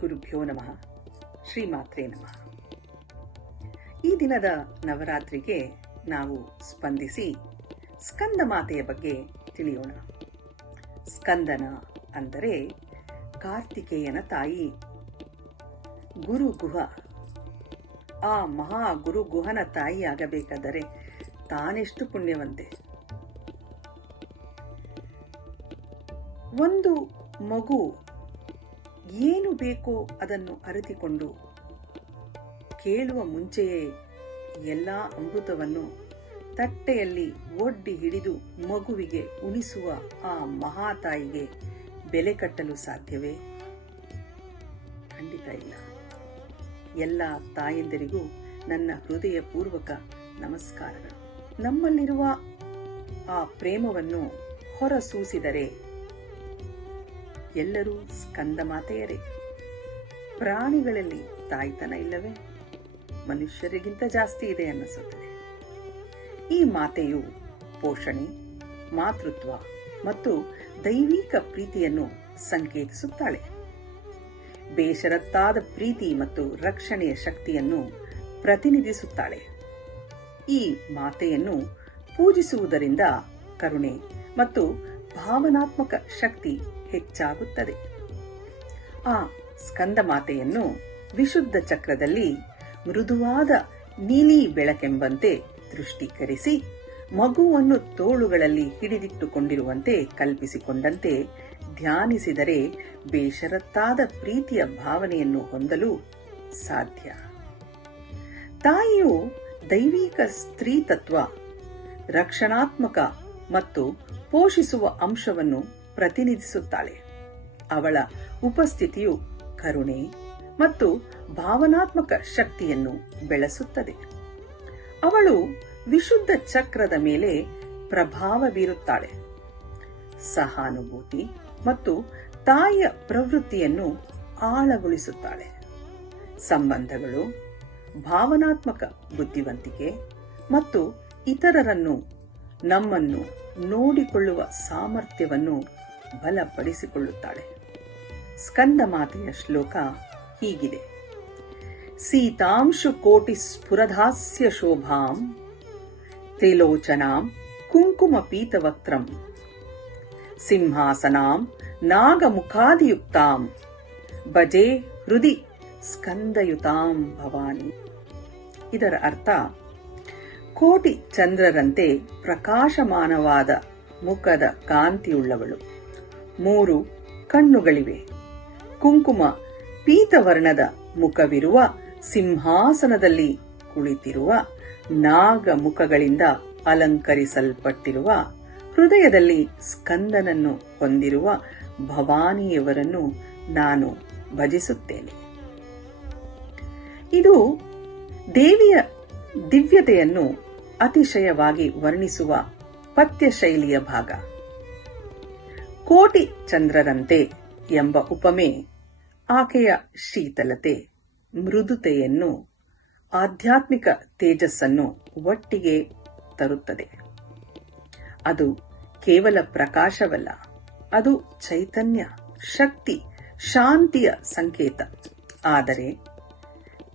ಗುರುಭ್ಯೋ ನಮಃ. ಶ್ರೀಮಾತ್ರೇ ನಮಃ. ಈ ದಿನದ ನವರಾತ್ರಿಗೆ ನಾವು ಸ್ಪಂದಿಸಿ ಸ್ಕಂದ ಮಾತೆಯ ಬಗ್ಗೆ ತಿಳಿಯೋಣ. ಸ್ಕಂದನ ಅಂದರೆ ಕಾರ್ತಿಕೇಯನ ತಾಯಿ, ಗುರುಗುಹ. ಆ ಮಹಾ ಗುರುಗುಹನ ತಾಯಿಯಾಗಬೇಕಾದರೆ ತಾನೆಷ್ಟು ಪುಣ್ಯವಂತೆ. ಒಂದು ಮಗು ಏನು ಬೇಕೋ ಅದನ್ನು ಅರಿತುಕೊಂಡು ಕೇಳುವ ಮುಂಚೆಯೇ ಎಲ್ಲ ಅಮೃತವನ್ನು ತಟ್ಟೆಯಲ್ಲಿ ಒಡ್ಡಿ ಹಿಡಿದು ಮಗುವಿಗೆ ಉಣಿಸುವ ಆ ಮಹಾತಾಯಿಗೆ ಬೆಲೆ ಕಟ್ಟಲು ಸಾಧ್ಯವೇ? ಖಂಡಿತ ಇಲ್ಲ. ಎಲ್ಲ ತಾಯಂದಿರಿಗೂ ನನ್ನ ಹೃದಯಪೂರ್ವಕ ನಮಸ್ಕಾರಗಳು. ನಮ್ಮಲ್ಲಿರುವ ಆ ಪ್ರೇಮವನ್ನು ಹೊರಸೂಸಿದರೆ ಎಲ್ಲರೂ ಸ್ಕಂದ ಮಾತೆಯರೇ. ಪ್ರಾಣಿಗಳಲ್ಲಿ ತಾಯ್ತನ ಇಲ್ಲವೇ? ಮನುಷ್ಯರಿಗಿಂತ ಜಾಸ್ತಿ ಇದೆ ಅನ್ನಿಸುತ್ತದೆ. ಈ ಮಾತೆಯು ಪೋಷಣೆ, ಮಾತೃತ್ವ ಮತ್ತು ದೈವಿಕ ಪ್ರೀತಿಯನ್ನು ಸಂಕೇತಿಸುತ್ತಾಳೆ. ಬೇಷರತ್ತಾದ ಪ್ರೀತಿ ಮತ್ತು ರಕ್ಷಣೆಯ ಶಕ್ತಿಯನ್ನು ಪ್ರತಿನಿಧಿಸುತ್ತಾಳೆ. ಈ ಮಾತೆಯನ್ನು ಪೂಜಿಸುವುದರಿಂದ ಕರುಣೆ ಮತ್ತು ಭಾವನಾತ್ಮಕ ಶಕ್ತಿ ಹೆಚ್ಚಾಗುತ್ತದೆ. ಆ ಸ್ಕಂದ ಮಾತೆಯನ್ನು ವಿಶುದ್ಧ ಚಕ್ರದಲ್ಲಿ ಮೃದುವಾದ ನೀಲಿ ಬೆಳಕೆಂಬಂತೆ ದೃಷ್ಟೀಕರಿಸಿ ಮಗುವನ್ನು ತೋಳುಗಳಲ್ಲಿ ಹಿಡಿದಿಟ್ಟುಕೊಂಡಿರುವಂತೆ ಕಲ್ಪಿಸಿಕೊಂಡಂತೆ ಧ್ಯಾನಿಸಿದರೆ ಬೇಷರತ್ತಾದ ಪ್ರೀತಿಯ ಭಾವನೆಯನ್ನು ಹೊಂದಲು ಸಾಧ್ಯ. ತಾಯಿಯು ದೈವಿಕ ಸ್ತ್ರೀ ತತ್ವ, ರಕ್ಷಣಾತ್ಮಕ ಮತ್ತು ಪೋಷಿಸುವ ಅಂಶವನ್ನು ಪ್ರತಿನಿಧಿಸುತ್ತಾಳೆ. ಅವಳ ಉಪಸ್ಥಿತಿಯು ಕರುಣೆ ಮತ್ತು ಭಾವನಾತ್ಮಕ ಶಕ್ತಿಯನ್ನು ಬೆಳೆಸುತ್ತದೆ. ಅವಳು ವಿಶುದ್ಧ ಚಕ್ರದ ಮೇಲೆ ಪ್ರಭಾವ ಬೀರುತ್ತಾಳೆ. ಸಹಾನುಭೂತಿ ಮತ್ತು ತಾಯಿಯ ಪ್ರವೃತ್ತಿಯನ್ನು ಆಳಗೊಳಿಸುತ್ತಾಳೆ. ಸಂಬಂಧಗಳು, ಭಾವನಾತ್ಮಕ ಬುದ್ಧಿವಂತಿಕೆ ಮತ್ತು ಇತರರನ್ನು, ನಮ್ಮನ್ನು ನೋಡಿಕೊಳ್ಳುವ ಸಾಮರ್ಥ್ಯವನ್ನು ಬಲಪಡಿಸಿಕೊಳ್ಳುತ್ತಾಳೆ. ಸ್ಕಂದ ಮಾತೆಯ ಶ್ಲೋಕ ಹೀಗಿದೆ: ಸೀತಾಂಶು ಕೋಟಿ ಸ್ಫುರಧಾಸ್ಯ ಶೋಭಾಂ ತ್ರಿಲೋಚನಾಂ ಕುಂಕುಮ ಪೀತವಕ್ತ್ರಂ ಸಿಂಹಾಸನಾಂ ನಾಗಮುಖಾದಿಯುಕ್ತಾಂ ಭಜೆ ಹೃದಿ ಸ್ಕಂದಯುತಾಂ ಭವಾನಿ. ಇದರ ಅರ್ಥ, ಕೋಟಿ ಚಂದ್ರರಂತೆ ಪ್ರಕಾಶಮಾನವಾದ ಮುಖದ ಕಾಂತಿಯುಳ್ಳವಳು, 3 ಕಣ್ಣುಗಳಿವೆ, ಕುಂಕುಮ ಪೀತವರ್ಣದ ಮುಖವಿರುವ, ಸಿಂಹಾಸನದಲ್ಲಿ ಕುಳಿತಿರುವ, ನಾಗ ಮುಖಗಳಿಂದ ಅಲಂಕರಿಸಲ್ಪಟ್ಟಿರುವ, ಹೃದಯದಲ್ಲಿ ಸ್ಕಂದನನ್ನು ಹೊಂದಿರುವ ಭವಾನಿಯವರನ್ನು ನಾನು ಭಜಿಸುತ್ತೇನೆ. ಇದು ದೇವಿಯ ದಿವ್ಯತೆಯನ್ನು ಅತಿಶಯವಾಗಿ ವರ್ಣಿಸುವ ಪದ್ಯ ಶೈಲಿಯ ಭಾಗ. ಕೋಟಿ ಚಂದ್ರರಂತೆ ಎಂಬ ಉಪಮೆ ಆಕೆಯ ಶೀತಲತೆ, ಮೃದುತೆಯನ್ನು, ಆಧ್ಯಾತ್ಮಿಕ ತೇಜಸ್ಸನ್ನು ಒಟ್ಟಿಗೆ ತರುತ್ತದೆ. ಅದು ಕೇವಲ ಪ್ರಕಾಶವಲ್ಲ, ಅದು ಚೈತನ್ಯ, ಶಕ್ತಿ, ಶಾಂತಿಯ ಸಂಕೇತ. ಆದರೆ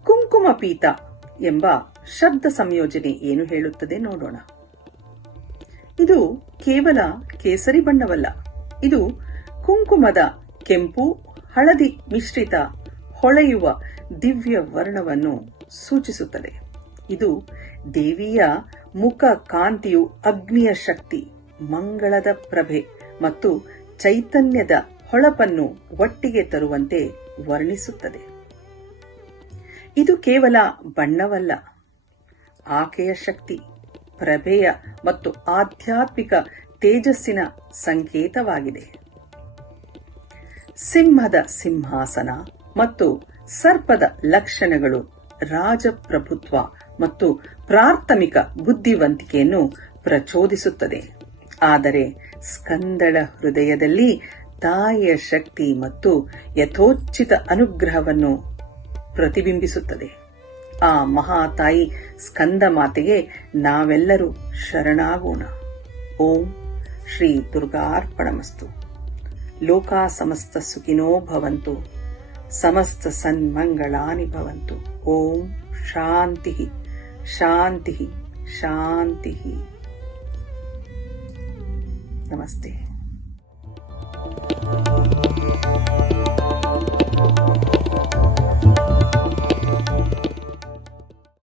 ಕುಂಕುಮ ಪೀತ ಎಂಬ ಶಬ್ದ ಸಂಯೋಜನೆ ಏನು ಹೇಳುತ್ತದೆ ನೋಡೋಣ. ಇದು ಕೇವಲ ಕೇಸರಿ ಬಣ್ಣವಲ್ಲ, ಇದು ಕುಂಕುಮದ ಕೆಂಪು ಹಳದಿ ಮಿಶ್ರಿತ ಹೊಳೆಯುವ ದಿವ್ಯ ವರ್ಣವನ್ನು ಸೂಚಿಸುತ್ತದೆ. ಇದು ದೇವಿಯ ಮುಖ ಕಾಂತಿಯು ಅಗ್ನಿಯ ಶಕ್ತಿ, ಮಂಗಳದ ಪ್ರಭೆ ಮತ್ತು ಚೈತನ್ಯದ ಹೊಳಪನ್ನು ಒಟ್ಟಿಗೆ ತರುವಂತೆ ವರ್ಣಿಸುತ್ತದೆ. ಇದು ಕೇವಲ ಬಣ್ಣವಲ್ಲ, ಆಕೆಯ ಶಕ್ತಿ, ಪ್ರಭೆಯ ಮತ್ತು ಆಧ್ಯಾತ್ಮಿಕ ತೇಜಸ್ಸಿನ ಸಂಕೇತವಾಗಿದೆ. ಸಿಂಹದ ಸಿಂಹಾಸನ ಮತ್ತು ಸರ್ಪದ ಲಕ್ಷಣಗಳು ರಾಜಪ್ರಭುತ್ವ ಮತ್ತು ಪ್ರಾಥಮಿಕ ಬುದ್ಧಿವಂತಿಕೆಯನ್ನು ಪ್ರಚೋದಿಸುತ್ತದೆ. ಆದರೆ ಸ್ಕಂದಳ ಹೃದಯದಲ್ಲಿ ತಾಯಿಯ ಶಕ್ತಿ ಮತ್ತು ಯಥೋಚಿತ ಅನುಗ್ರಹವನ್ನು ಪ್ರತಿಬಿಂಬಿಸುತ್ತದೆ. ಆ ಮಹಾತಾಯಿ ಸ್ಕಂದ ಮಾತೆಗೆ ನಾವೆಲ್ಲರೂ ಶರಣಾಗೋಣ. ಓಂ ಶ್ರೀ ದುರ್ಗಾರ್ಪಣಮಸ್ತು. ಲೋಕಾ ಸಮಸ್ತ ಸುಖಿನೋ ಭವಂತು. ಸಮಸ್ತ ಸನ್ಮಂಗಳಾನಿ ಭವಂತು. ಓಂ ಶಾಂತಿ ಶಾಂತಿ ಶಾಂತಿ. ನಮಸ್ತೆ.